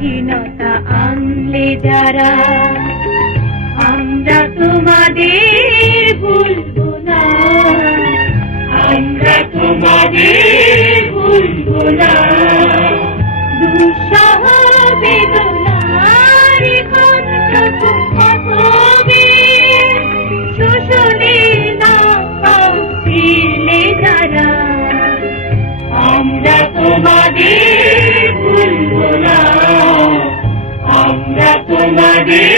স্বাধীনতা আনলে যারা আমরা তোমাদের Yeah.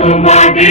உமதே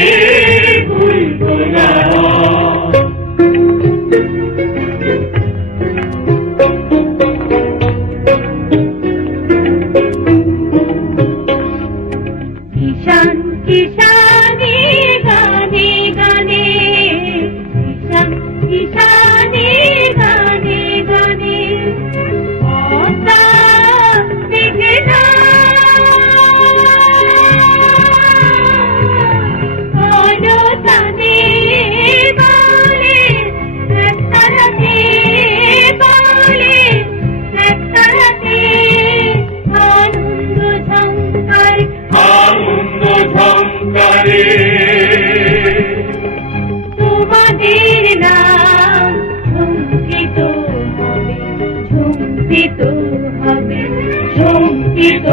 ঝুমকিত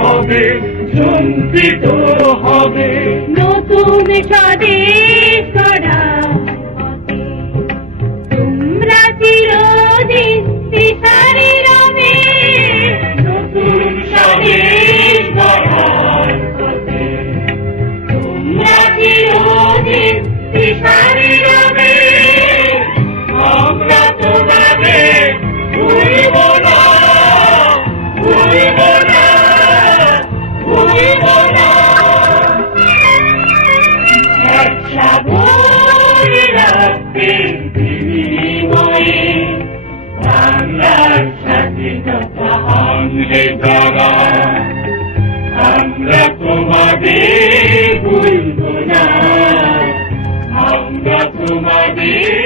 হবে ঝুমকিত হবে। নতুন স্বাদের হে তারা আমরা তোমাদের ভুলব আমরা তোমাদের